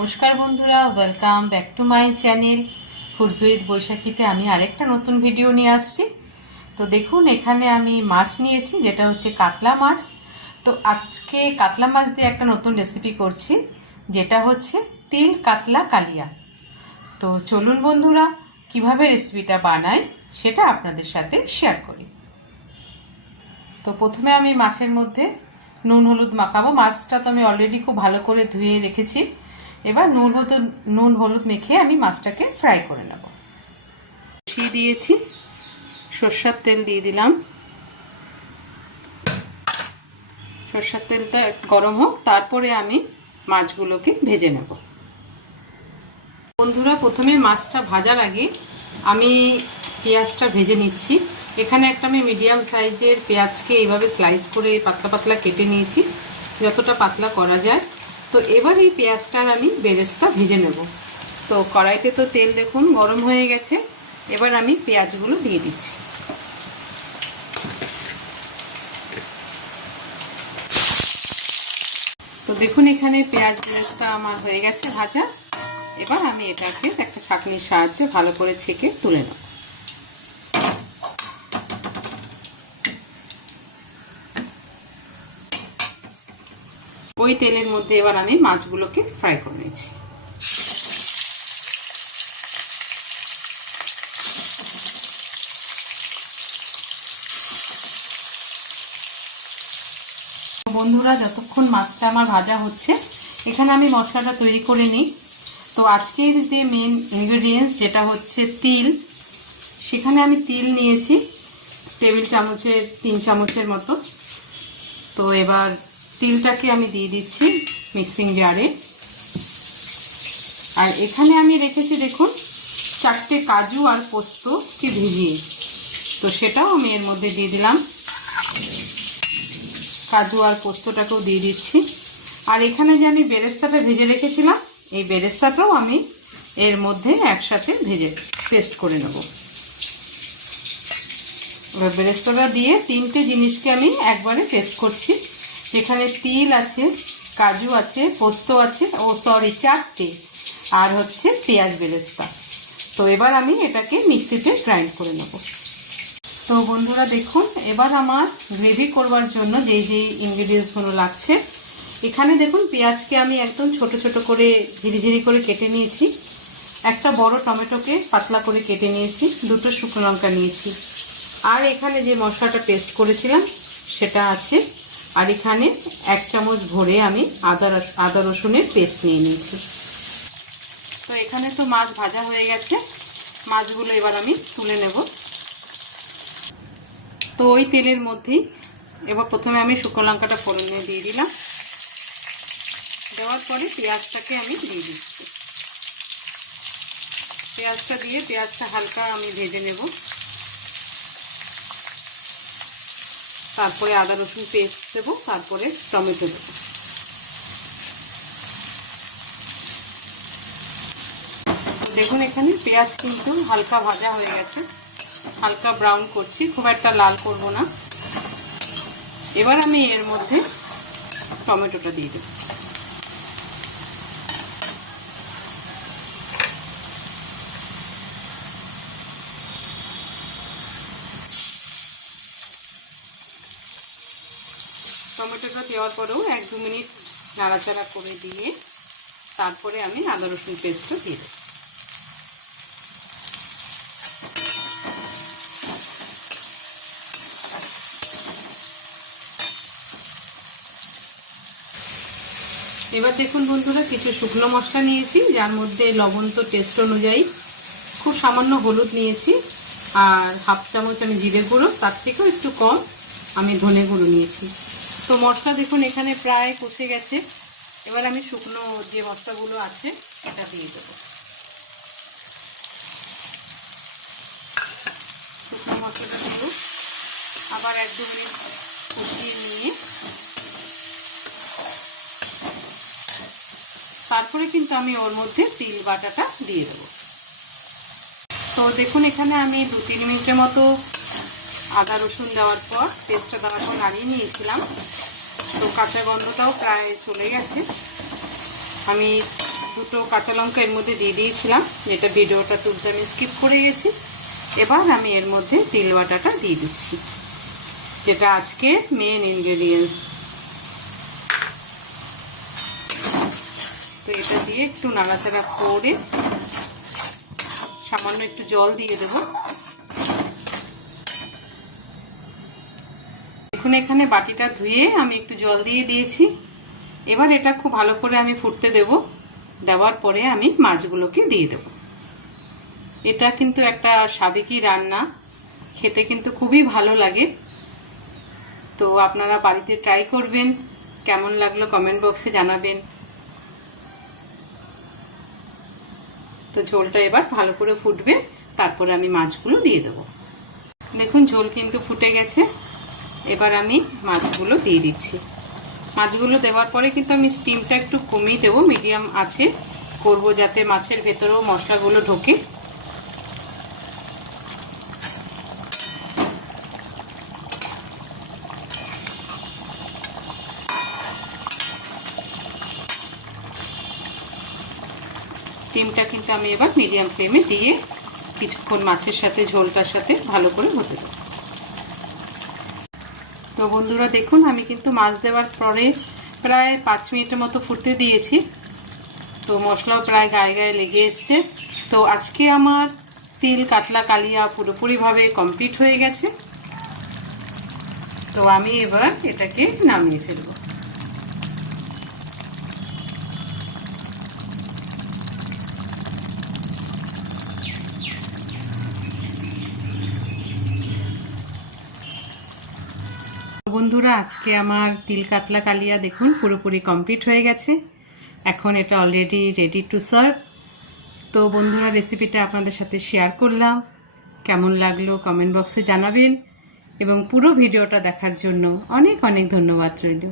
নমস্কার বন্ধুরা, welcome back to my channel foods with বৈশাখীতে আমি আরেকটা নতুন ভিডিও নিয়ে আসছি। তো দেখুন, এখানে আমি মাছ নিয়েছি, যেটা হচ্ছে কাতলা মাছ। তো আজকে কাতলা মাছ দিয়ে একটা নতুন রেসিপি করছি, যেটা হচ্ছে তিল কাতলা কালিয়া। তো চলুন বন্ধুরা, কিভাবে রেসিপিটা বানাই সেটা আপনাদের সাথে শেয়ার করি। তো প্রথমে আমি মাছের মধ্যে নুন হলুদ মাখাবো। মাছটা তো আমি অলরেডি খুব ভালো করে ধুয়ে রেখেছি। এবার নুন হলুদ মেখে আমি মাছটাকে ফ্রাই করে নেব। বসিয়ে দিয়েছি, সরষের তেল দিয়ে দিলাম। সরষের তেলটা গরম হোক, তারপরে আমি মাছগুলোকে ভেজে নেব। বন্ধুরা, প্রথমে মাছটা ভাজার আগে আমি পেঁয়াজটা ভেজে নিচ্ছি। এখানে একটা আমি মিডিয়াম সাইজের পেঁয়াজকে এইভাবে স্লাইস করে পাতলা পাতলা কেটে নিয়েছি, যতটা পাতলা করা যায়। তো এবার এই পেঁয়াজটার আমি বেরেস্তা ভেজে নেব। তো কড়াইতে তো তেল দেখুন গরম হয়ে গেছে। এবার আমি পেঁয়াজগুলো দিয়ে দিচ্ছি। তো দেখুন, এখানে পেঁয়াজ বেরেস্তা আমার হয়ে গেছে ভাজা। এবার আমি এটাকে একটা ছাঁকনির সাহায্যে ভালো করে ছেঁকে তুলে নেব। ওই তেলের মধ্যে এবার আমি মাছগুলোকে ফ্রাই করে নিয়েছি। বন্ধুরা, যতক্ষণ মাছটা আমার ভাজা হচ্ছে, এখানে আমি মশলাটা তৈরি করে নিই। তো আজকের যে মেন ইনগ্রেডিয়েন্টস, যেটা হচ্ছে তিল, সেখানে আমি তিল নিয়েছি টেবিল চামচের 3 চামচের মতো। তো এবার তিলটাকে আমি দিয়ে দিচ্ছি মিক্সিং জারে। আর এখানে আমি রেখেছি দেখুন 4টে কাজু আর পোস্তকে ভিজিয়ে, তো সেটাও আমি এর মধ্যে দিয়ে দিলাম। কাজু আর পোস্তটাকেও দিয়ে দিচ্ছি। আর এখানে যে আমি বেরেস্তাটা ভেজে রেখেছিলাম, এই বেরেস্তাটাও আমি এর মধ্যে একসাথে ভেজে পেস্ট করে নেব। এবার বেরেস্তাটা দিয়ে 3টে জিনিসকে আমি একবারে পেস্ট করছি। এখানে তিল আছে, কাজু আছে, পোস্ত আছে, 4টে, আর হচ্ছে পেঁয়াজ বেরেস্তা। তো এবার আমি এটাকে মিক্সিতে গ্রাইন্ড করে নেব। তো বন্ধুরা দেখুন, এবার আমার গ্রেভি করবার জন্য যেই ইনগ্রেডিয়েন্টসগুলো লাগছে, এখানে দেখুন পেঁয়াজকে আমি একদম ছোট ছোট করে ঝিরিঝিরি করে কেটে নিয়েছি। একটা বড় টমেটোকে পাতলা করে কেটে নিয়েছি। 2টো শুকনো লঙ্কা নিয়েছি। আর এখানে যে মশলাটা পেস্ট করেছিলাম সেটা আছে। আর এখানে 1 চামচ ভরে আমি আদা রসুনের পেস্ট নিয়ে নিয়েছি। তো এখানে তো মাছ ভাজা হয়ে গেছে, মাছগুলো এবার আমি তুলে নেব। তো ওই তেলের মধ্যেই এবার প্রথমে আমি শুকনো লঙ্কাটা ফোড়নে দিয়ে দিলাম। দেওয়ার পরে পেঁয়াজটাকে আমি দিয়ে দিচ্ছি। পেঁয়াজটা দিয়ে পেঁয়াজটা হালকা আমি ভেজে নেব। তারপরে আদা রসুন পেস্ট দেবো, তারপরে টমেটো দেবো। দেখুন, এখানে পেঁয়াজ কিন্তু হালকা ভাজা হয়ে গেছে, হালকা ব্রাউন করছি, খুব একটা লাল করব না। এবার আমি এর মধ্যে টমেটোটা দিয়ে দেব। টমেটোটা দেওয়ার পরেও 1-2 মিনিট নাড়াচাড়া করে দিয়ে তারপরে আমি আদা রসুন পেস্টটা দিয়ে দেব। এবার দেখুন বন্ধুরা, কিছু শুকনো মশলা নিয়েছি, যার মধ্যে লবণ তো টেস্ট অনুযায়ী, খুব সামান্য হলুদ নিয়েছি, আর 1/2 চামচ আমি জিরে গুঁড়ো, তার থেকেও একটু কম আমি ধনে গুঁড়ো নিয়েছি। তো মশলা দেখুন এখানে প্রায় কষে গেছে। এবার আমি শুকনো যে মশলাগুলো আছে এটা দিয়ে দেবো। শুকনো মশলাটা দেবো, আবার 1-2 মিনিট কষিয়ে নিয়ে তারপরে কিন্তু আমি ওর মধ্যে তিল বাটাটা দিয়ে দেবো। তো দেখুন, এখানে আমি 2-3 মিনিটের মতো আদা রসুন দেওয়ার পর পেস্টটা দেওয়ার পর নাড়িয়ে নিয়েছিলাম। তো কাঁচা গন্ধটাও প্রায় চলে গেছে। আমি দুটো কাঁচা লঙ্কা এর মধ্যে দিয়ে দিয়েছিলাম, যেটা ভিডিওটা তুলতে আমি স্কিপ করে গেছি। এবার আমি এর মধ্যে তিল বাটাটা দিয়ে দিচ্ছি, যেটা আজকে মেন ইনগ্রেডিয়েন্টস। তো এটা দিয়ে একটু নাড়াচাড়া করে সামান্য একটু জল দিয়ে দেব। দেখুন এখানে বাটিটা ধুয়ে আমি একটু জল দিয়ে দিয়েছি। এবার এটা খুব ভালো করে আমি ফুটতে দেব। দেওয়ার পরে আমি মাছগুলোকে দিয়ে দেব। এটা কিন্তু একটা সাবেকি রান্না, খেতে কিন্তু খুবই ভালো লাগে। তো আপনারা বাড়িতে ট্রাই করবেন, কেমন লাগলো কমেন্ট বক্সে জানাবেন। তো ঝোলটা এবার ভালো করে ফুটবে, তারপরে আমি মাছগুলো দিয়ে দেব। দেখুন ঝোল কিন্তু ফুটে গেছে। এবার আমি মাছগুলো দিয়ে দিচ্ছি। মাছগুলো দেওয়ার পরে কিন্তু আমি স্টিমটা একটু কমিয়ে দেবো, মিডিয়াম আছে করব, যাতে মাছের ভেতরেও মশলাগুলো ঢোকে। স্টিমটা কিন্তু আমি এবার মিডিয়াম ফ্লেমে দিয়ে কিছুক্ষণ মাছের সাথে ঝোলটার সাথে ভালো করে হতে দেব। তো বন্ধুরা দেখুন আমি কিন্তু মাছ দেওয়ার পরে প্রায় 5 মিনিটের মতো ফুটতে দিয়েছি। তো মশলাও প্রায় গায়ে গায়ে লেগে এসছে। তো আজকে আমার তিল কাতলা কালিয়া পুরোপুরিভাবে কমপ্লিট হয়ে গেছে। তো আমি এবার এটাকে নামিয়ে ফেলবো। বন্ধুরা আজকে আমার তিল কাতলা কালিয়া দেখুন পুরোপুরি কমপ্লিট হয়ে গেছে। এখন এটা অলরেডি রেডি টু সার্ভ। তো বন্ধুরা রেসিপিটা আপনাদের সাথে শেয়ার করলাম, কেমন লাগলো কমেন্ট বক্সে জানাবেন এবং পুরো ভিডিওটা দেখার জন্য অনেক অনেক ধন্যবাদ রইল।